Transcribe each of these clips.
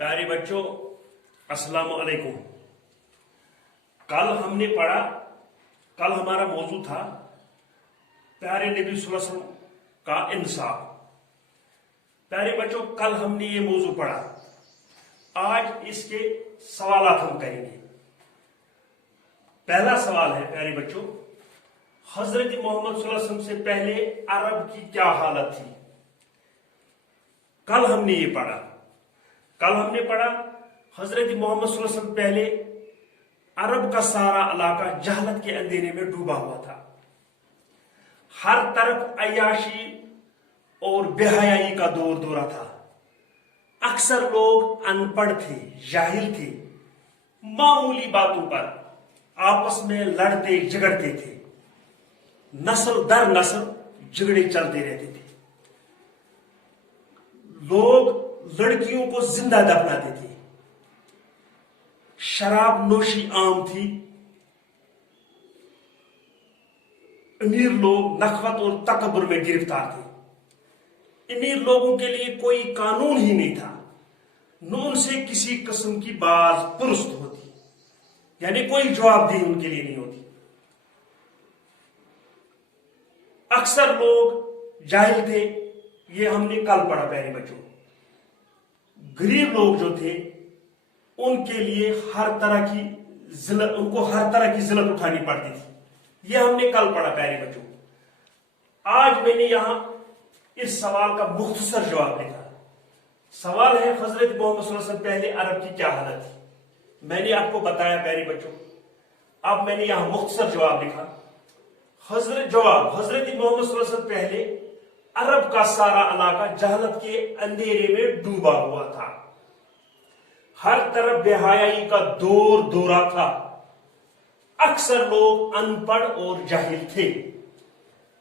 प्यारे बच्चों, अस्सलाम वालेकुम। कल हमने पढ़ा, कल हमारा मौजू था प्यारे नबी सल्लल्लाहु अलैहि वसल्लम का इंसाफ। प्यारे बच्चों, कल हमने ये मौजू पढ़ा, आज इसके सवालात हम करेंगे। पहला सवाल है प्यारे बच्चों, हजरत मोहम्मद सल्लल्लाहु अलैहि वसल्लम से पहले अरब की क्या हालत थी? कल हमने ये पढ़ा, हजरत मोहम्मद सल्लल्लाहु अलैहि वसल्लम पहले अरब का सारा इलाका जहलत के अंधेरे में डूबा हुआ था। हर तरफ अय्याशी और बेहयाई का दौर दौरा था। अक्सर लोग अनपढ़ थे, जाहिल थे, मामूली बातों पर आपस में लड़ते झगड़ते थे। नस्ल दर नस्ल झगड़े चलते रहते थे। लोग लड़कियों को जिंदा दफनाते थे। शराब नोशी आम थी। अमीर लोग नखवत और तकब्बुर में गिरफ्तार थे। अमीर लोगों के लिए कोई कानून ही नहीं था, न उनसे किसी किस्म की बात पुरस्त होती, यानी कोई जवाबदेही उनके लिए नहीं होती। अक्सर लोग जाहिल थे, ये हमने कल पढ़ा प्यारे बच्चों। गरीब लोग जो थे उनके लिए उनको हर तरह की जिल्लत उठानी पड़ती थी। यह हमने कल पढ़ा प्यारे बच्चों। आज मैंने यहां इस सवाल का मुख्तसर जवाब लिखा। सवाल है, हजरत मोहम्मद सल्लल्लाहु अलैहि वसल्लम पहले अरब की क्या हालत थी? मैंने आपको बताया प्यारे बच्चों। अब मैंने यहां मुख्तसर जवाब लिखा। हजरत मोहम्मद सल्लल्लाहु अलैहि वसल्लम पहले अरब का सारा इलाका जहलत के अंधेरे में डूबा हुआ था। हर तरफ बेहयाई का दौर दौरा था। अक्सर लोग अनपढ़ और जाहिल थे।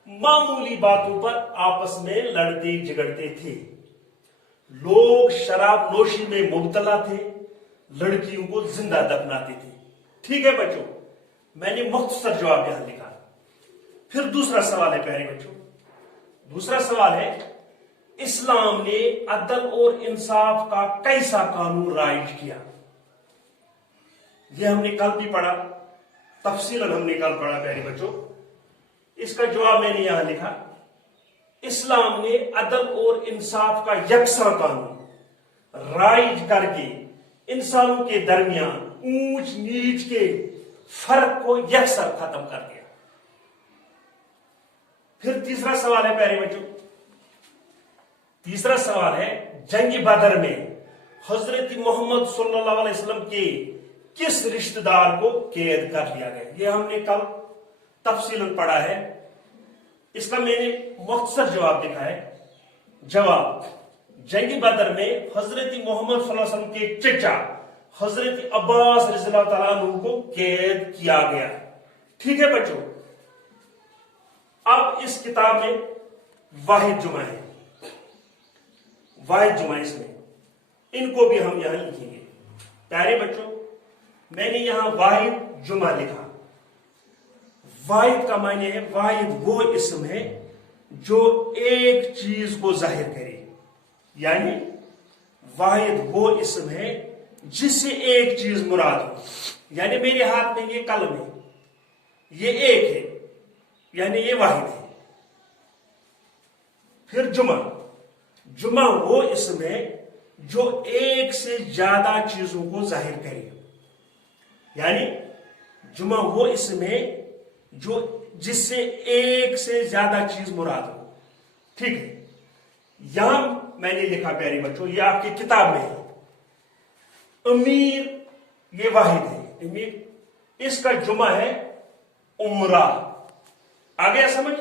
मामूली बातों पर आपस में लड़ते झगड़ते थे। लोग शराब नोशी में मुब्तला थे, लड़कियों को जिंदा दफनाते थे। ठीक है बच्चों, मैंने मुख्तसर जवाब यहां लिखा। फिर दूसरा सवाल है प्यारे बच्चों, दूसरा सवाल है, इस्लाम ने अदल और इंसाफ का कैसा कानून राइज किया? यह हमने कल भी पढ़ा, तफसीलन हमने कल पढ़ा प्यारे बच्चों। इसका जवाब मैंने यहां लिखा। इस्लाम ने अदल और इंसाफ का यकसा कानून राइज करके इंसानों के दरमियान ऊंच नीच के फर्क को यकसा खत्म कर दिया। फिर तीसरा सवाल है प्यारे बच्चों, तीसरा सवाल है, जंग बदर में हजरत मोहम्मद सल्लल्लाहु अलैहि वसल्लम के किस रिश्तेदार को कैद कर लिया गया? यह हमने कल तफसीलन पढ़ा है। इसका मैंने मुख्तसर जवाब लिखा है। जवाब, जंग बदर में हजरत मोहम्मद सल्लल्लाहु अलैहि वसल्लम के चचा हजरत अब्बास रज़ियल्लाहु तआला अन्हु को कैद किया गया। ठीक है बच्चों, अब इस किताब में वाहिद जुमा है, वाहिद जुमा इसमें, इनको भी हम यहां लिखेंगे। प्यारे बच्चों, मैंने यहां वाहिद जुमा लिखा। वाहिद का मायने है, वाहिद वो इस्म है जो एक चीज को जाहिर करे, यानी वाहिद वो इस्म है जिससे एक चीज मुराद हो। यानी मेरे हाथ में ये कलम है, ये एक है, यानी ये वाहिद है। फिर जुमा, जुमा वो इस्म है जो एक से ज्यादा चीजों को जाहिर करे, यानी जुमा वो इस्म है जो जिससे एक से ज्यादा चीज मुराद हो। ठीक है, यहां मैंने लिखा प्यारे बच्चों, ये आपकी किताब में है। अमीर ये वाहिद है, अमीर, इसका जुमा है उमरा। आ गया समझ?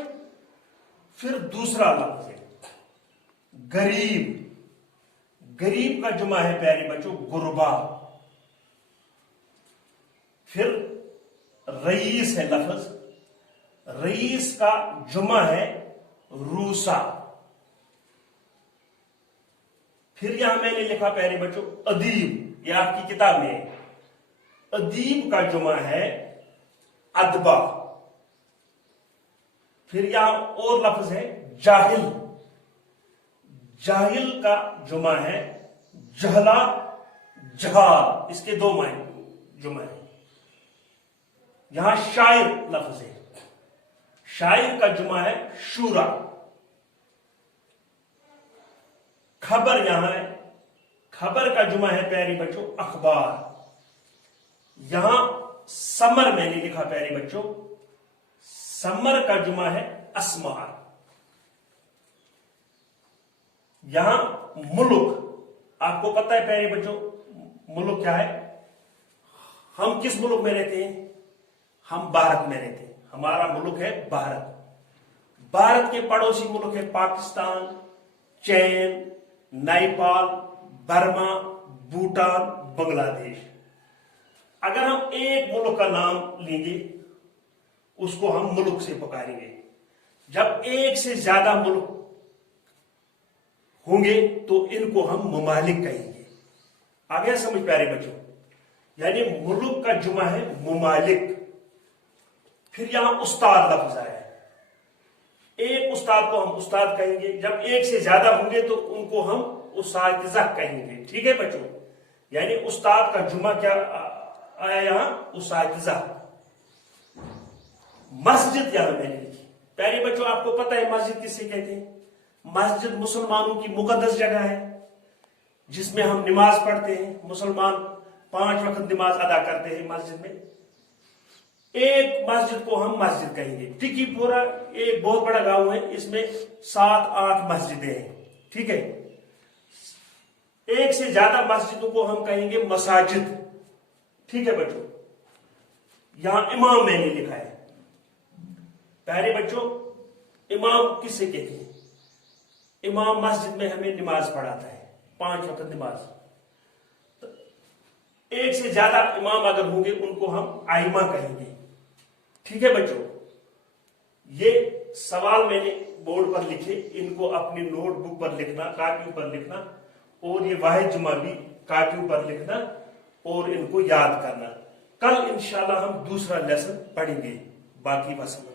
फिर दूसरा लफ्ज है गरीब। गरीब का जुमा है प्यारे बच्चों गुरबा। फिर रईस है लफ्ज, रईस का जुमा है रूसा। फिर यहां मैंने लिखा प्यारे बच्चों अदीब, यह आपकी किताब में है। अदीब का जुमा है अदबा। फिर यहां और लफ्ज है जाहिल। जाहिल का जुमा है जहला جہاد، اس کے دو معنی جمع ہے. یہاں شاعر لفظ ہے، شاعر کا جمع ہے شورا. خبر یہاں ہے، خبر کا جمع ہے پیارے بچوں اخبار. یہاں سمر میں نے لکھا پیارے بچوں، سمر کا جمع ہے اسمار. یہاں ملک، آپ کو پتہ ہے پیارے بچوں ملک کیا ہے؟ ہم کس ملک میں رہتے ہیں؟ ہم بھارت میں رہتے ہیں. ہمارا ملک ہے بھارت. بھارت کے پڑوسی ملک ہے پاکستان، چین، نیپال، برما، بھوٹان، بنگلہ دیش. اگر ہم ایک ملک کا نام لیں گے اس کو ہم ملک سے پکاریں گے. جب ایک سے زیادہ ملک ہوں گے تو ان کو ہم ممالک کہیں گے. آگے سمجھ پیارے بچوں؟ یعنی ملک کا جمع ہے ممالک. پھر یہاں استاد لفظ آیا ہے. ایک استاد کو ہم استاد کہیں گے، جب ایک سے زیادہ ہوں گے تو ان کو ہم اساتذہ کہیں گے. ٹھیک ہے بچوں؟ یعنی استاد کا جمع کیا آیا یہاں؟ اساتذہ. مسجد یہاں میں نے لکھی. پیارے بچوں آپ کو پتہ ہے مسجد کس سے کہتے ہیں؟ مسجد مسلمانوں کی مقدس جگہ ہے جس میں ہم نماز پڑھتے ہیں. مسلمان 5 وقت نماز ادا کرتے ہیں مسجد میں. ایک مسجد کو ہم مسجد کہیں گے. ٹکی پورا ایک بہت بڑا گاؤں ہے، اس میں 7-8 مسجدیں ہیں. ٹھیک ہے؟ ایک سے زیادہ مسجدوں کو ہم کہیں گے مساجد. ٹھیک ہے بچوں؟ یہاں امام میں نے لکھا ہے. پیارے بچوں امام کس سے کہتے ہیں؟ امام مسجد میں ہمیں نماز پڑھاتا ہے، 5 وقت نماز. ایک سے زیادہ امام اگر ہوں گے ان کو ہم آئمہ کہیں گے. ٹھیک ہے بچوں؟ یہ سوال میں نے بورڈ پر لکھے، ان کو اپنی نوٹ بک پر لکھنا، کاپیوں پر لکھنا، اور یہ واحد جمع بھی کاپیوں پر لکھنا اور ان کو یاد کرنا. کل انشاءاللہ ہم دوسرا لیسن پڑھیں گے. باقی وسلم.